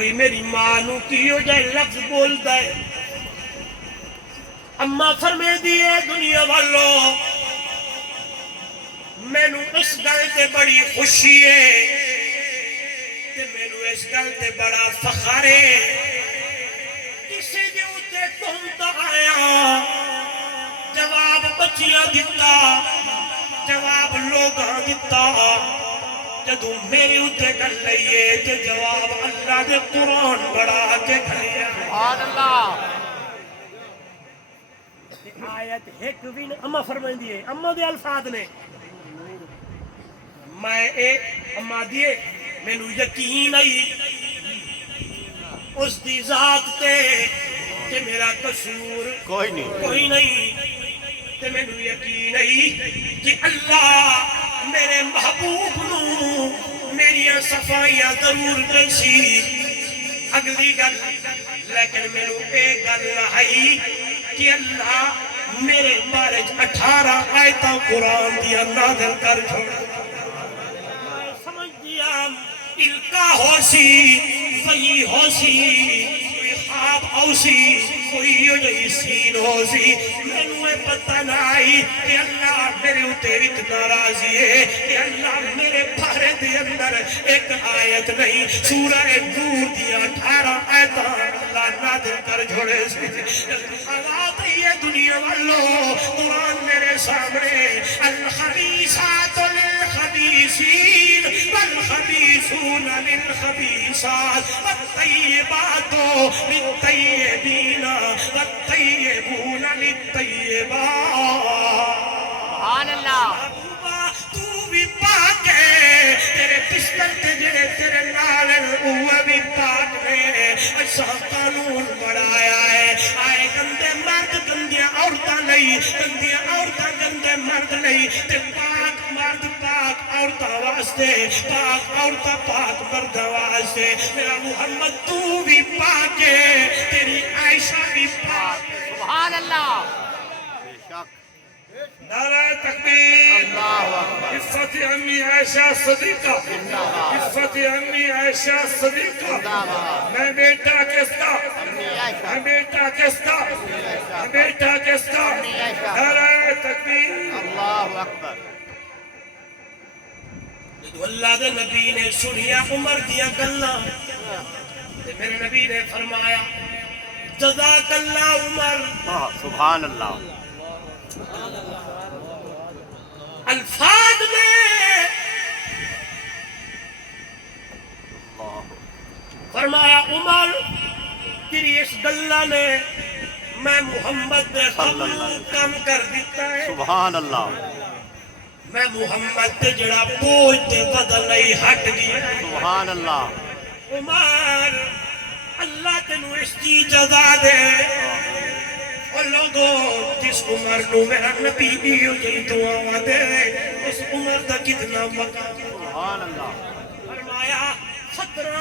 کوئی میری ماں نو کیو جائے لفظ بولتا ہے اما فرمے دیئے دنیا والو میں نو اس گل تے بڑی خوشی ہے تے میں نو اس گل تے بڑا فخر ہے کسی دے اتے کونتا آیا جواب بچیاں دیتا جواب لوگاں دیتا جدو میرے اتے گل لئیے تے جواب اللہ دے قرآن بڑھا کے کھلیا سبحان اللہ آیت ایک بھی اما فرمائیں دیئے اما دے الفاظ نے میں اے اما دیئے میں نو یقین آئی اس دی ذات تے کہ میرا قصور کوئی نہیں کوئی نہیں تے میں نو یقین آئی کہ اللہ میرے محبوب نو میری صفائیاں ضرور کرسی اگلی گل لیکن میں نو ایک گل آئی کہ اللہ میرے بارے 18 آیتاں قرآن دیا نازل کر چھوڑ میں سمجھ دیا الکا ہو سی فئی ہو سی کوئی خواب ہو سی کوئی یوجی سین ہو سی میں نوے پتہ نہ آئی کہ اللہ میرے اتے اتنا راضی ہے کہ اللہ میرے بارے دے اندر ایک آیت نہیں سورہ نور دیا 18 آیتاں اللہ نازل کر جھوڑے سے حالات یہ دنیا والو قرآن میرے سامنے الخبیثات للخبیثین والخبیثون للخبیثات والطیبات للطیبین والطیبون للطیبات سبحان اللہ تو بھی پاک ہے تیرے پستل تے جڑے تیرے نال وہ بھی پاک ہے ایسا قانون بڑھایا ہے آئے گندے مرد گندیاں عورتاں نہیں گندیاں عورتاں گندے مرد نہیں تے پاک مرد پاک عورتاں واسطے پاک عورتاں پاک مرد واسطے میرا محمد تو بھی پاک ہے تیری عائشہ بھی پاک ہے سبحان اللہ بے شک نعرہ تکبیر اللہ اکبر عفت امی عائشہ صدیقہ عفت امی عائشہ صدیقہ میں بیٹا کس کا میں بیٹا کس کا میں بیٹا کس کا نعرہ تکبیر اللہ اکبر جدو اللہ دے نبی نے سنیا عمر دیا گلاں تے میرے نبی نے فرمایا جزاک اللہ عمر سبحان اللہ الفاظ میں فرمایا عمر تیری اس گلہ نے میں محمد دے غم کم کر دیتا ہے سبحان اللہ میں محمد دے جڑا بوجھ تے بدل نہیں ہٹ گیا سبحان اللہ عمر اللہ تینو اس کی جزا دے اور لوگوں جس عمر نو میرا نبی دیو جی دعا دے اس عمر دا کتنا مقام سبحان اللہ فرمایا 17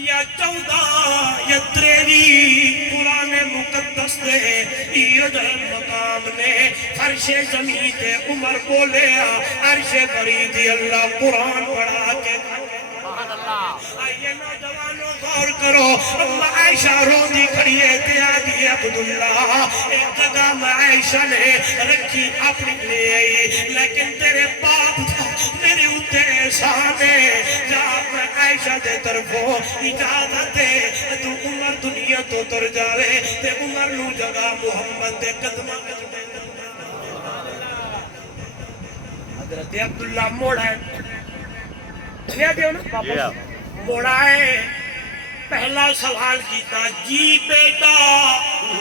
یا 14 یا 23 قرآن مقدس دے یہ جو مقام نے فرش زمین تے عمر بولے عرش بری دی اللہ قرآن پڑھا کے سبحان اللہ آئیے نوجوانوں غور کرو اما عائشہ رو دی کھڑیے تے آدھی عبداللہ ایک جگہ میں عائشہ نے رکھی اپنی لے آئی لیکن تیرے باپ میرے اتے احسان ہے جا میں عائشہ دے طرفوں اجازت ہے تو عمر دنیا تو تر جاوے تے عمر نو جگہ محمد دے قدمہ حضرت عبداللہ موڑا ہے لیا دیو نا پاپا موڑا ہے پہلا سوال کیتا جی بیٹا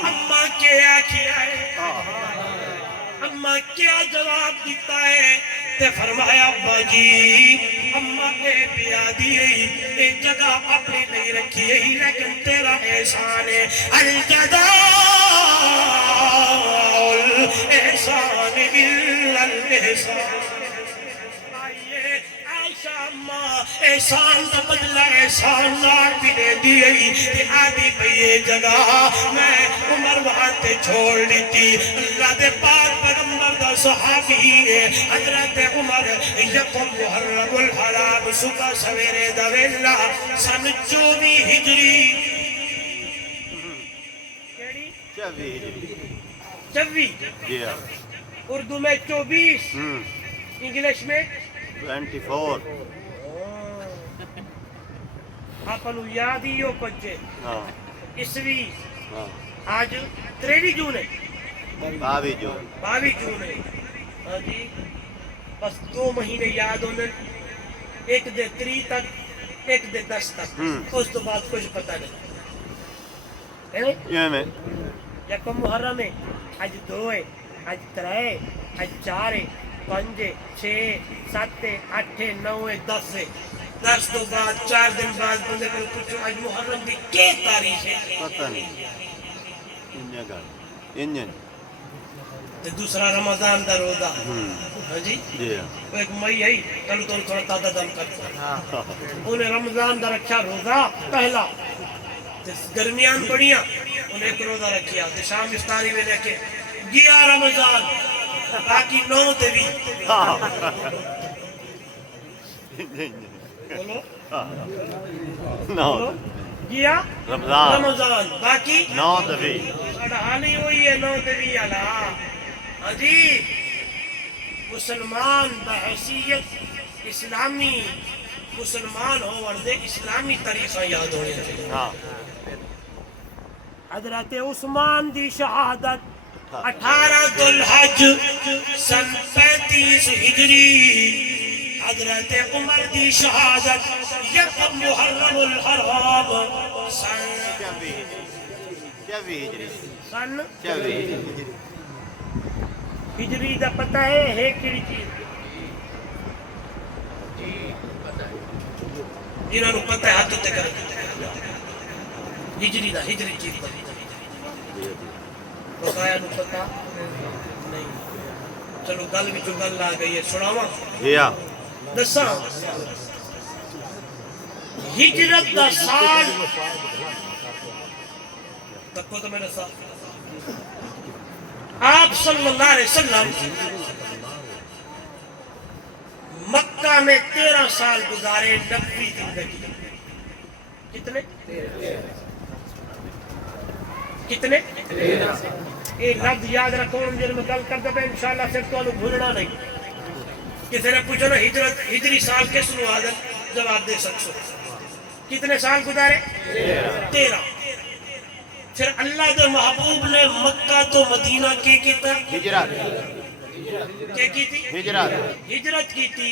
اماں کیا کیا ہے اماں کیا جواب دیتا ہے تے فرمایا ابا جی اماں نے پیا دی ایک جگہ اپنی نہیں رکھی ہے لیکن تیرا احسان ہے الجزاء الاحسان الا الاحسان احسان کا بدلہ احسان نار بھی دے دی تے آدھی پئی جگہ میں عمر وہاں تے چھوڑ لیتی اللہ دے پاک پیغمبر دا صحابی حضرت عمر یکم محرم الحرام صبح سویرے دویلا سن 24 ہجری 24 جی ہاں اردو میں 24 انگلش میں 24 آپ یاد ہی ہو کچھ ہاں عیسوی ہاں آج 23 جون ہے 22 جو 22 جون ہے ہاں جی بس 2 مہینے یاد ہونے ایک دے 3 تک ایک دے 10 تک اس تو بعد کچھ پتہ نہیں ہے یہ میں یکم محرم ہے اج 2 ہے اج 3 ہے اج 4 ہے 5 ہے 6 7 ہے 8 ہے 9 ہے 10 ہے 10 تو بعد 4 دن بعد بندے کو پوچھو اج محرم کی کیا تاریخ ہے پتہ نہیں انجن گل انجن تے دوسرا رمضان دا روزہ ہاں جی جی ہاں وہ ایک مئی ہے کل تو تھوڑا تازہ دم کرتا انہیں رمضان دا رکھا روزہ پہلا تے درمیان پڑیاں انہیں ایک روزہ رکھیا تے شام افطاری میں لے کے گیا رمضان باقی 9 تے بھی بولو نو گیا رمضان باقی 9 دبی ساڈا حال ہی ہوئی ہے 9 تے بھی والا ہاں جی مسلمان بحیثیت اسلامی مسلمان ہون دے اسلامی طریقہ یاد ہونے چاہیے ہاں حضرت عثمان دی شہادت 18 ذو الحج سن 35 ہجری حضرت عمر دی شہادت یکم محرم الحرام سن 24 ہجری سن 24 ہجری دا پتہ ہے کیڑی چیز جنہاں نو پتہ ہے ہاتھ تے کر ہجری چیز پتہ بقایا نو پتہ نہیں چلو گل وچوں گل آ گئی ہے سناواں جی ہاں دساں ہجرت دا سال تکو تو میرا ساتھ آپ صلی اللہ علیہ وسلم مکہ میں 13 سال گزارے نبوی زندگی کتنے کتنے یہ لفظ یاد رکھو جن میں گل کرتا پہ انشاءاللہ صرف تو بھولنا نہیں کسی نے پوچھو نا ہجری سال کس نو آدم جواب دے سکسو کتنے سال گزارے 13 پھر اللہ دے محبوب نے مکہ تو مدینہ کی کیتا ہجرت کیا کی تھی ہجرت کی تھی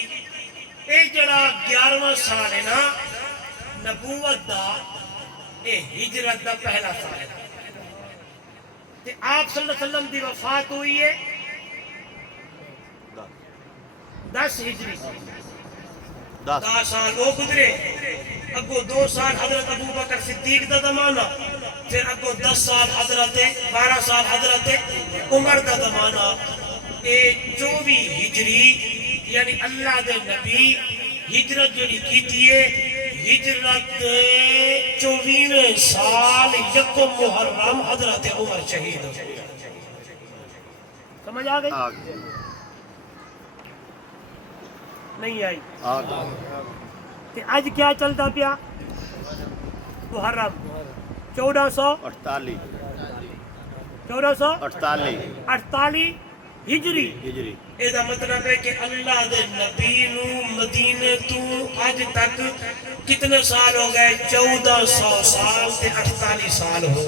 اے جڑا 11واں سال ہے نا نبوت دا اے ہجرت دا پہلا سال ہے تے آپ صلی اللہ علیہ وسلم دی وفات ہوئی ہے 10 ہجری 10 سال وہ گزرے اگو 2 سال حضرت ابو بکر صدیق دا زمانہ پھر اگو 10 سال حضرت 12 سال حضرت عمر دا زمانہ اے 24 ہجری یعنی اللہ دے نبی ہجرت جڑی کیتی ہے ہجرت 24ویں سال یکم محرم حضرت عمر شہید ہو سمجھ آ گئی نہیں آئی تے آج کیا چلتا پیا محرم 1448 ہجری یہ مطلب ہے کہ اللہ دے نبی نو مدینے تو آج تک کتنے سال ہو گئے 1400 سال تے 48 سال ہو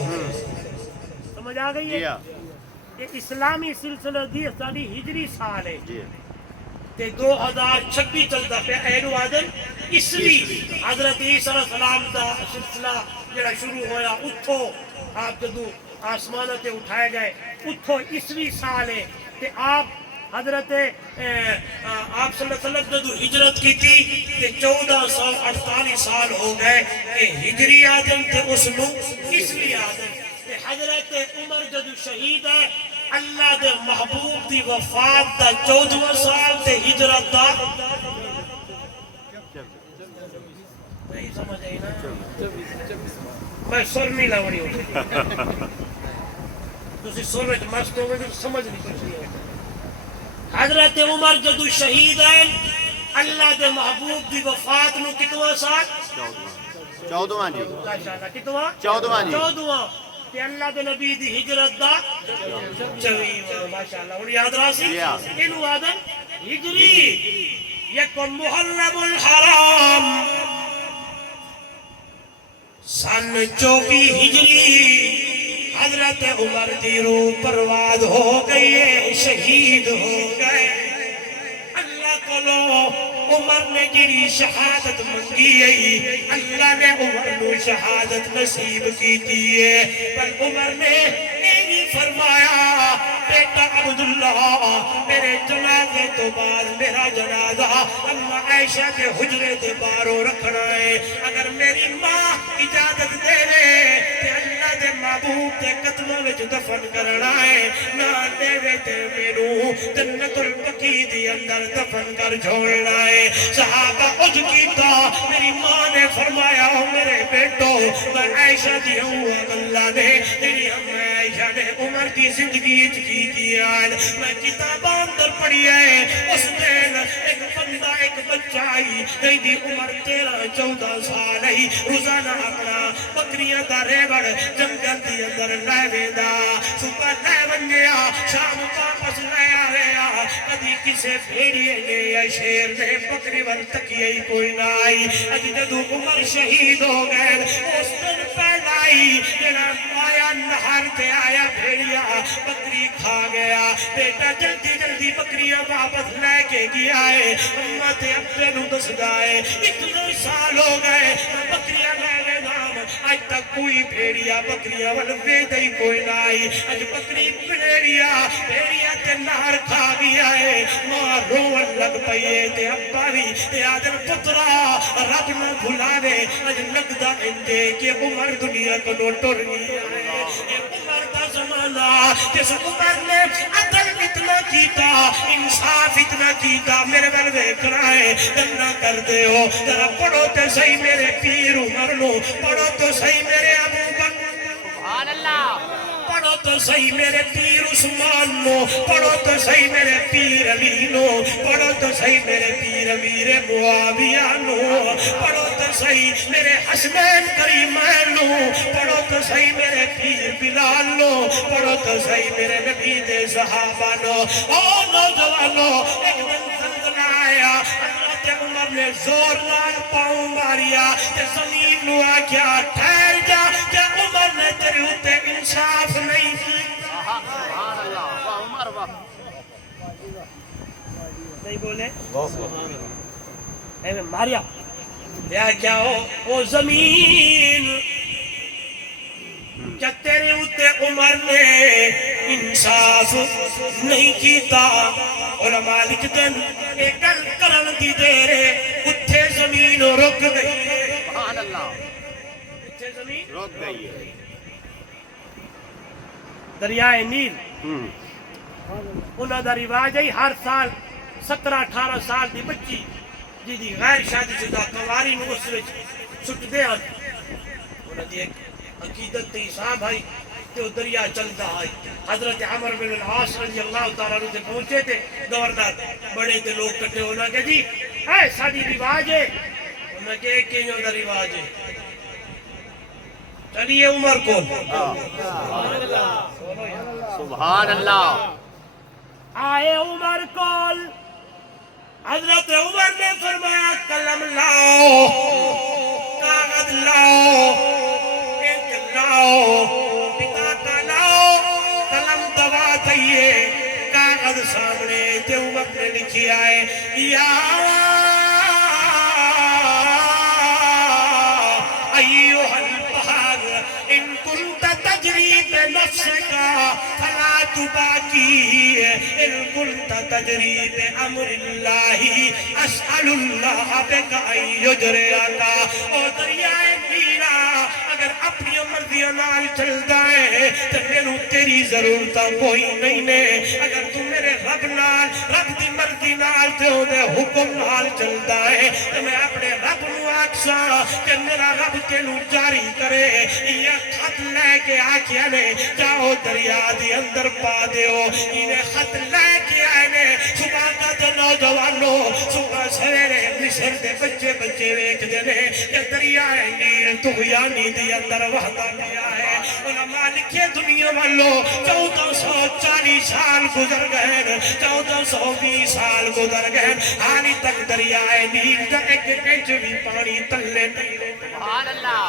سمجھ آ گئی ہے یہ اسلامی سلسلہ دی سالی ہجری سال ہے تے 2026 چلتا پہ اینو آدم عیسوی حضرت عیسیٰ علیہ السلام دا سلسلہ جڑا شروع ہویا اتھو آپ جدو آسمانہ تے اٹھائے گئے اتھو عیسوی سال ہے تے آپ حضرت آپ صلی اللہ علیہ وسلم جدو ہجرت کی تھی تے 1448 سال ہو گئے کہ ہجری آدم تے اس نو عیسوی آدم تے حضرت عمر جدو شہید ہے اللہ دے محبوب دی وفات دا 14واں سال تے ہجرت دا نہیں سمجھ آئی نا میں سر نہیں لاؤنی ہوتی تسی سر وچ مست ہوئے تو سمجھ نہیں سکتی حضرت عمر جدو شہید ہیں اللہ دے محبوب دی وفات نو کتواں سال 14واں جی ماشاءاللہ کتواں 14واں جی 14واں تے اللہ دے نبی دی ہجرت دا 24واں ماشاءاللہ ہن یاد راسی اینو آدن ہجری یک محرم الحرام سن 24 ہجری حضرت عمر دی روح پرواز ہو گئی ہے شہید ہو گئے اللہ کو عمر نے جڑی شہادت منگی ہے اللہ نے عمر نو شہادت نصیب کی ہے پر عمر نے نہیں فرمایا بیٹا عبداللہ میرے جنازے تو بعد میرا جنازہ اللہ عائشہ کے حجرے دے باروں رکھنا ہے اگر میری ماں اجازت دے رہے کہ اللہ دے محبوب دے قدموں وچ دفن کرنا ہے نہ دے تے میرو جنت البقیع دی اندر دفن کر چھوڑنا ہے صحابہ اج کیتا میری ماں نے فرمایا میرے بیٹو میں عائشہ دی ہوں اللہ نے تیری امی عائشہ نے عمر کی زندگی کی میں کتاباں اندر پڑھی ہے اس دن ایک بندہ ایک بچہ آئی کہیں دی عمر 13-14 سال آئی روزانہ اپنا بکریاں دا ریوڑ جنگل دی اندر لے ویندا صبح لے ونجیا شام واپس لے آیا کدی کسے بھیڑیے نے یا شیر نے بکری ول تکیے کوئی نہ آئی اج جدو عمر شہید ہو گئے اس دن پہلا آئی جنا آیا نہر تے آیا بھیڑیا بکری کھا گیا بیٹا جلدی جلدی بکریاں واپس لے کے گیا ہے اماں تے ابے نو دس گئے اتنے سال ہو گئے بکریاں لے گئے نام آج تک کوئی بھیڑیا بکریاں ول ویدہ ہی کوئی نہ آئی اج بکری بھیڑیا تے نہر کھا گیا ہے ماں روون لگ پئیے تے ابا بھی تے آدم پترا رب نہ بھلاوے اج لگدا اندے کہ عمر دنیا کو ٹر گیا ہے یہ عمر دا زمانہ جس عمر نے عدل اتنا کیتا انصاف اتنا کیتا میرے ول ویکھنا ہے گلا کر دے ہو ذرا پڑھو تے صحیح میرے پیر عمر نو پڑھو تو صحیح میرے ابو بکر سبحان اللہ پڑھو تو صحیح میرے پیر عثمان نو پڑھو تو صحیح میرے پیر علی نو پڑھو تو صحیح میرے پیر امیر معاویہ نو پڑھو تو صحیح میرے حسنین کریمین نو پڑھو تو صحیح میرے پیر بلال نو پڑھو تو صحیح میرے نبی دے صحابہ نو او نوجوانو ایک دن زلزلہ آیا حضرت عمر نے زور نال پاؤں ماریا تے زمین نو آکیا ٹھہر جا کہ عمر نے تیرے اوتے انصاف نہیں کی سبحان اللہ واہ عمر واہ نہیں بولے اے ماریا یا کیا او زمین کیا تیرے اوتے عمر نے انصاف نہیں کیتا علماء لکھتے ہیں ایک گل کرن دی دیر اتھے زمین رک گئی سبحان اللہ اتھے زمین رک گئی ہے دریائے نیل انہاں دا رواج ہے ہر سال 17-18 سال دی بچی جی دی غیر شادی شدہ کنواری نو اس وچ سٹ دے ہن انہاں دی ایک عقیدت تے حساب ہے کہ وہ دریا چلتا ہے حضرت عمر بن العاص رضی اللہ تعالیٰ عنہ سے پہنچے تھے گورنر بڑے تھے لوگ کٹے ہونا کہ جی اے ساری رواج ہے انہوں کہ ایک کینوں دا رواج ہے چلیے عمر کو سبحان اللہ آئے عمر کول حضرت عمر نے فرمایا قلم لاؤ کاغذ لاؤ ایک لاؤ پتا کا لاؤ قلم دبا دئیے کاغذ سامنے تے عمر نے لکھیا ہے یا ایوہ البحر ان کنت تجری بنفسک فلا تباکی ان کنت تجری بامر اللہ اسأل اللہ بک ان یجریانا او دریائے نیلا اگر اپنی مرضی نال چلدا ہے تے مینوں تیری ضرورت کوئی نہیں نے اگر تو میرے رب نال رب دی مرضی نال تے اودے حکم نال چلدا ہے تے میں اپنے رب نو آکھاں کہ میرا رب تینوں جاری کرے یہ خط لے کے آکھیا نے جاؤ دریا دے اندر پا دیو یہ خط لے کے آئے نے نوجوانوں صبح سویرے مصر دے بچے بچے ویکھدے نے کہ دریائے نیل طغیانی دے اندر وہدا پیا ہے علماء لکھے دنیا والوں 1440 سال گزر گئے 1420 سال گزر گئے حالی تک دریائے نیل دا ایک انچ بھی پانی تلے نہیں سبحان اللہ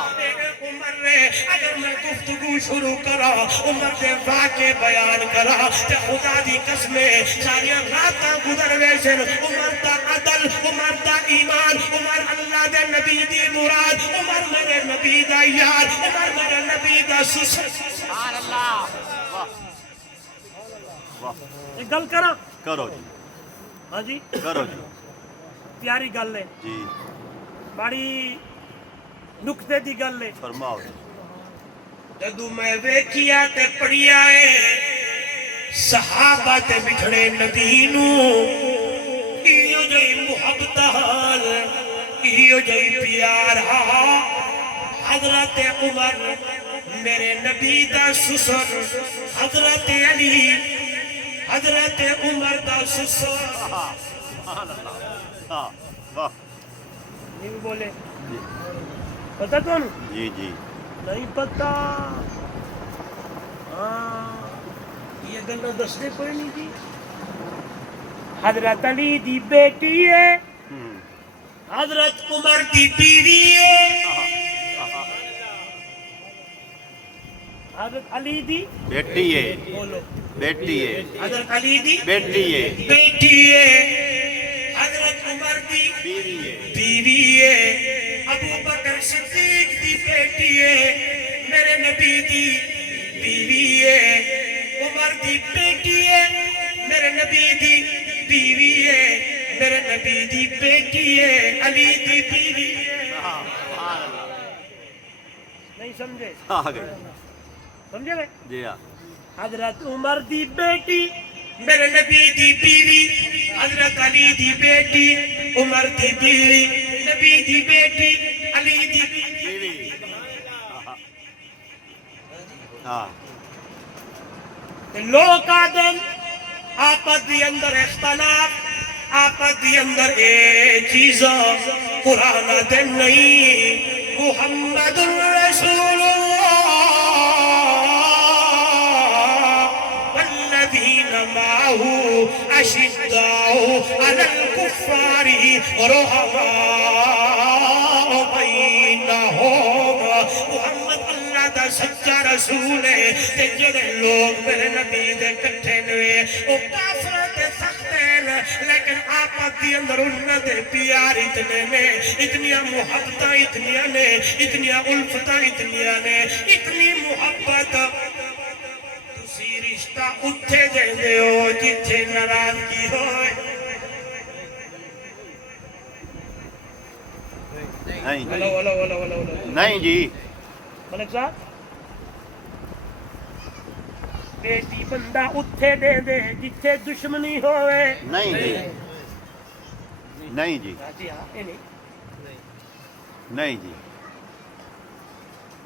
عمر نے اگر میں گفتگو شروع کرا عمر دے واقع بیان کرا تے خدا دی قسمیں ساری راتاں گزر ویسن عمر دا عدل عمر دا ایمان عمر اللہ دے نبی دی مراد عمر میرے نبی دا یار عمر میرے نبی دا سبحان اللہ واہ ایک گل کرا کرو جی ہاں جی کرو جی پیاری گل ہے جی بڑی نکتے دی گل ہے فرماؤ جی جدو میں ویکھیا تے پڑھیا ہے صحابہ تے بچھڑے نبی نو ایو جئی محبت حال ایو جئی پیار ہا حضرت عمر میرے نبی دا سسر حضرت علی حضرت عمر دا سسر سبحان اللہ ہاں واہ نہیں بھی بولے جی پتہ کون جی جی نہیں پتہ ہاں یہ گلہ دس دے کوئی نہیں جی حضرت علی دی بیٹی ہے حضرت عمر دی بیوی ہے حضرت علی دی بیٹی ہے بولو بیٹی ہے حضرت علی دی بیٹی ہے بیٹی ہے حضرت عمر دی بیوی ہے بیوی ہے ابو بکر صدیق دی بیٹی ہے میرے نبی دی بیوی ہے عمر دی بیٹی ہے میرے نبی دی بیوی ہے میرے نبی دی بیٹی ہے علی دی بیوی ہے سبحان اللہ نہیں سمجھے آ گئے سمجھے گئے جی ہاں حضرت عمر دی بیٹی میرے نبی دی بیوی حضرت علی دی بیٹی عمر دی بیوی نبی دی بیٹی علی دی بیوی بیوی ہاں لوگ آدن آپت دی اندر اختلاف آپت دی اندر اے چیزاں قرآن دن نہیں محمد رسول اللہ والذین معه اشداء علی الکفار رحماء بینہم محمد اللہ دا سچا رسول ہے تے جڑے لوگ میرے نبی دے کٹھے نے او کافر تے سخت ہیں لیکن آپت دی اندر انہاں دے پیار اتنے نے اتنیاں محبتاں اتنیاں نے اتنیاں الفتاں اتنیاں نے اتنی محبت تسی رشتہ اتھے دے ہو جتھے ناراضگی ہوئے نہیں ہلو ہلو ہلو ہلو نہیں جی ملک صاحب بیٹی بندہ اتھے دے دے جتھے دشمنی ہوئے نہیں جی نہیں جی جی ہاں یہ نہیں نہیں جی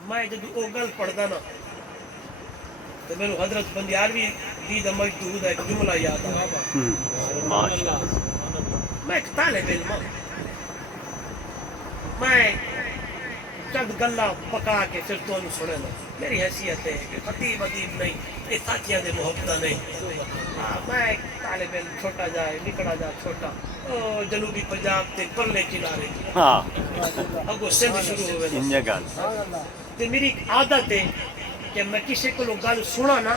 میں جب وہ گل پڑھدا نا تو میرے حضرت بندیاروی دی دا مجدود ہے ایک جملہ یاد آ ماشاء اللہ میں ایک طالب علم ہوں میں چند گلا پکا کے پھر تو انہوں سنے نا میری حیثیت ہے کہ خطیب ادیب نہیں یہ ساتھیاں دے محبتہ نہیں میں ایک طالب علم چھوٹا جائے نکڑا جا چھوٹا جنوبی پنجاب تے پرلے کنارے ہاں اگو سندھ شروع ہوئے نا انجا گل تے میری ایک عادت ہے کہ میں کسی کو گل سنا نا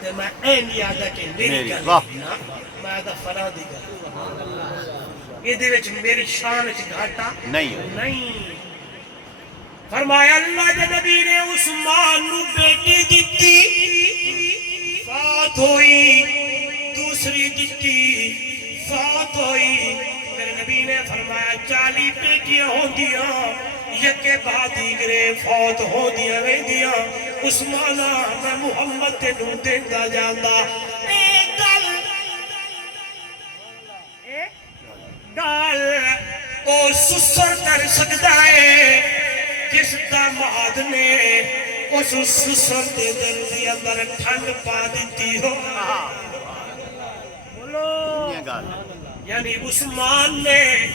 تے میں این یاد ہے کہ میری میری، گل واہ۔ نا میں آدھا فرا دی گل یہ دے وچ میری شان وچ گھاٹا نہیں نہیں فرمایا اللہ دے نبی نے عثمان نو بیٹی دتی فات ہوئی دوسری دتی فات ہوئی میرے نبی نے فرمایا 40 بیٹیاں ہوندیاں یکے بعد دیگرے فوت ہوندیاں رہندیاں عثمانہ میں محمد تے نو دیندا جاندا اے گل گل او سسر کر سکتا ہے جس داماد نے اس سسر دے دل دے اندر ٹھنڈ پا دیتی ہو بولو انجا گل یعنی عثمان نے